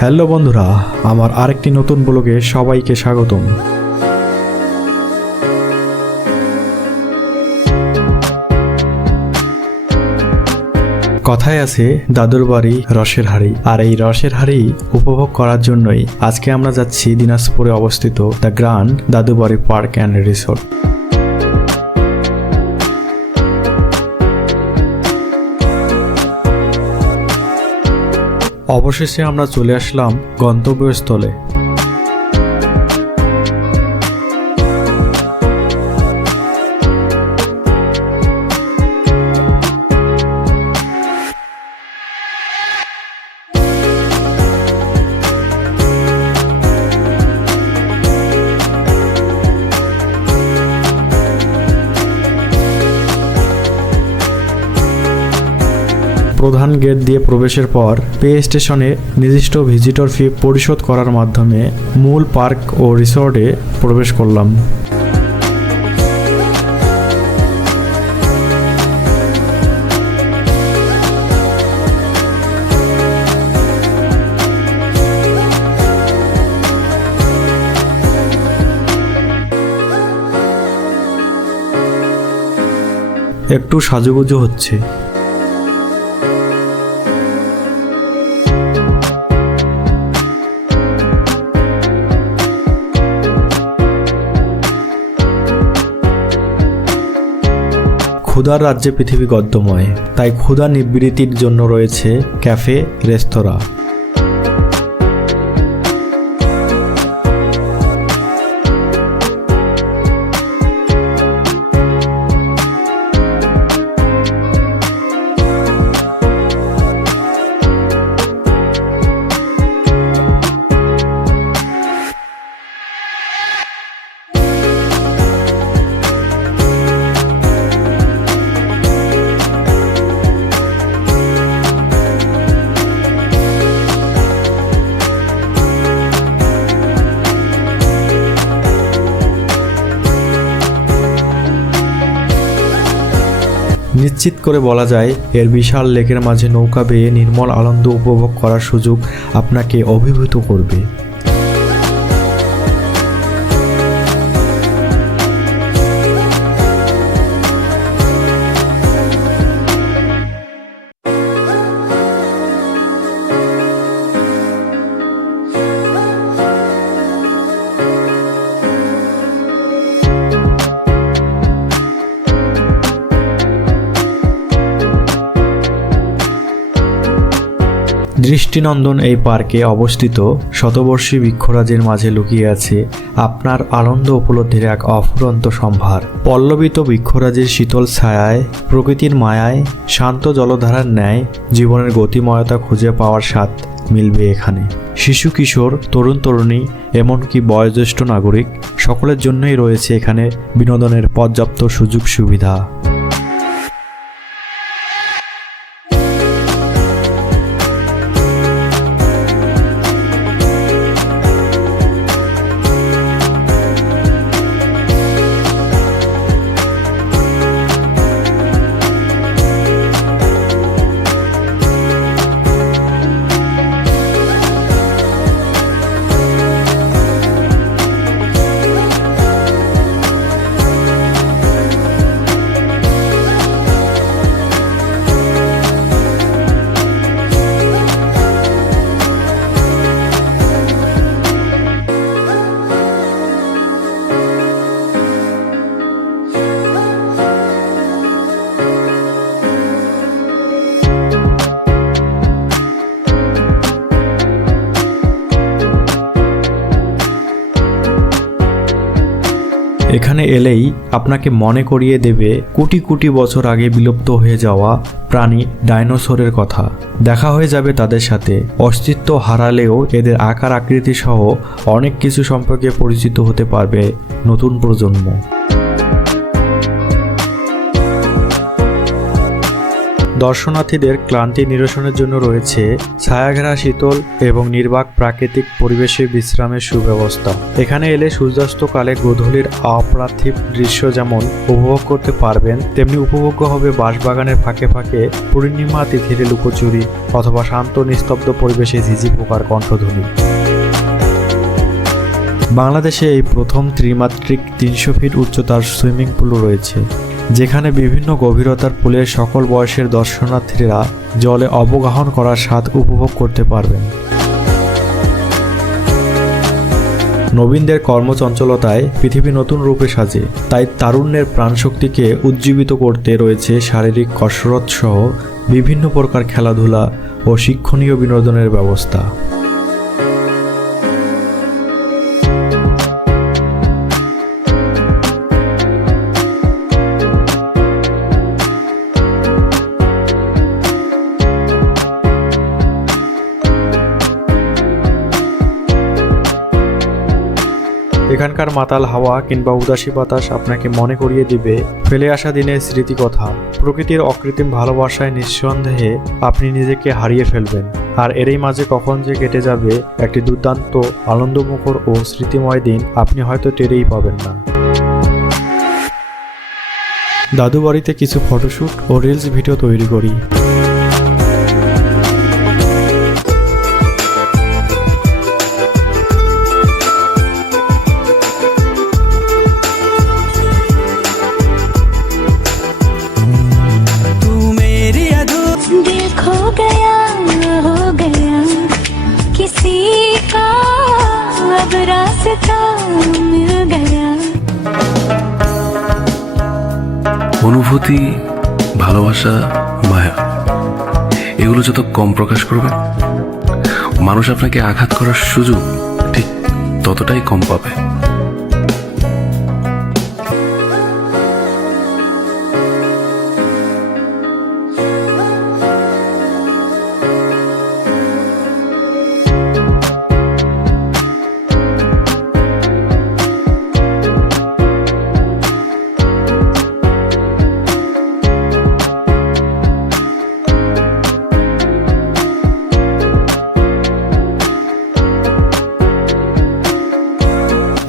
Hello বন্ধুরা, আমার আরেকটি নতুন ব্লগে সবাইকে স্বাগতম। কথায় আছে দাদুর বাড়ি রসের হাড়ি, আর এই রসের হাড়ি উপভোগ করার জন্যই আজকে আমরা যাচ্ছি দিনাজপুরে অবস্থিত the grand Dadubari park and resort. অবশেষে আমরা চলে আসলাম গন্তব্যস্থলে। প্রধান গেট দিয়ে প্রবেশের পর পে স্টেশনে নির্দিষ্ট ভিজিটর ফি পরিশোধ করার মাধ্যমে মূল পার্ক ও রিসোর্টে প্রবেশ করলাম। একটু সাজুগুজু হচ্ছে। ক্ষুধার রাজ্যে পৃথিবী গদ্যময়, তাই ক্ষুধা নিবৃত্তির জন্য রয়েছে ক্যাফে, রেস্তোরাঁ। নিশ্চিত করে বলা যায়, এর বিশাল লেকের মাঝে নৌকা বেয়ে নির্মল আনন্দ উপভোগ করার সুযোগ আপনাকে অভিভূত করবে। দৃষ্টিনন্দন এই পার্কে অবস্থিত শতবর্ষী বৃক্ষরাজের মাঝে লুকিয়ে আছে আপনার আনন্দ উপলব্ধির এক অফুরন্ত সম্ভার। পল্লবিত বৃক্ষরাজের শীতল ছায়ায়, প্রকৃতির মায়ায়, শান্ত জলধারার ন্যায় জীবনের গতিময়তা খুঁজে পাওয়ার স্বাদ মিলবে এখানে। শিশু, কিশোর, তরুণ তরুণী, এমনকি বয়োজ্যেষ্ঠ নাগরিক সকলের জন্যই রয়েছে এখানে বিনোদনের পর্যাপ্ত সুযোগ সুবিধা। এখানে এলেই আপনাকে মনে করিয়ে দেবে কোটি কোটি বছর আগে বিলুপ্ত হয়ে যাওয়া প্রাণী ডাইনোসরের কথা। দেখা হয়ে যাবে তাদের সাথে। অস্তিত্ব হারালেও এদের আকার আকৃতি সহ অনেক কিছু সম্পর্কে পরিচিত হতে পারবে নতুন প্রজন্ম। দর্শনার্থীদের ক্লান্তি নিরসনের জন্য রয়েছে ছায়াঘেরা শীতল এবং নির্বাক প্রাকৃতিক পরিবেশে বিশ্রামের সুব্যবস্থা। এখানে এলে সূর্যাস্তকালে গোধূলির অপার্থিব দৃশ্য যেমন উপভোগ করতে পারবেন, তেমনি উপভোগ্য হবে বাঁশবাগানের ফাঁকে ফাঁকে পূর্ণিমা তিথির লুকোচুরি অথবা শান্ত নিস্তব্ধ পরিবেশে ঝিঝি পোকার কণ্ঠধ্বনি। বাংলাদেশে এই প্রথম ত্রিমাত্রিক 300 ফিট উচ্চতার সুইমিং পুল রয়েছে, যেখানে বিভিন্ন গভীরতার পুলে সকল বয়সের দর্শনার্থীরা জলে অবগাহন করার স্বাদ উপভোগ করতে পারবেন। নবীনদের কর্মচঞ্চলতায় পৃথিবী নতুন রূপে সাজে, তাই তারুণ্যের প্রাণশক্তিকে উজ্জীবিত করতে রয়েছে শারীরিক কসরত সহ বিভিন্ন প্রকার খেলাধুলা ও শিক্ষণীয় বিনোদনের ব্যবস্থা। এখানকার মাতাল হাওয়া কিংবা উদাসী বাতাস আপনাকে মনে করিয়ে দিবে ফেলে আসা দিনের স্মৃতিকথা। প্রকৃতির অকৃত্রিম ভালোবাসায় নিঃসন্দেহে আপনি নিজেকে হারিয়ে ফেলবেন, আর এরই মাঝে কখন যে কেটে যাবে একটি দুর্দান্ত আনন্দমুখর ও স্মৃতিময় দিন আপনি হয়তো টেরেই পাবেন না। দাদু বাড়িতে কিছু ফটোশ্যুট ও রিলস ভিডিও তৈরি করি। অনুভূতি, ভালোবাসা, মায়া এগুলো যত কম প্রকাশ করবে, মানুষ আপনাকে আঘাত করার সুযোগ ঠিক ততটাই কম পাবে।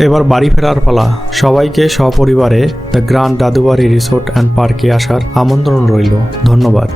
এবার বাড়ি ফেরার পালা। সবাইকে সপরিবারে the grand Dadubari resort and পার্কে আসার আমন্ত্রণ রইল। ধন্যবাদ।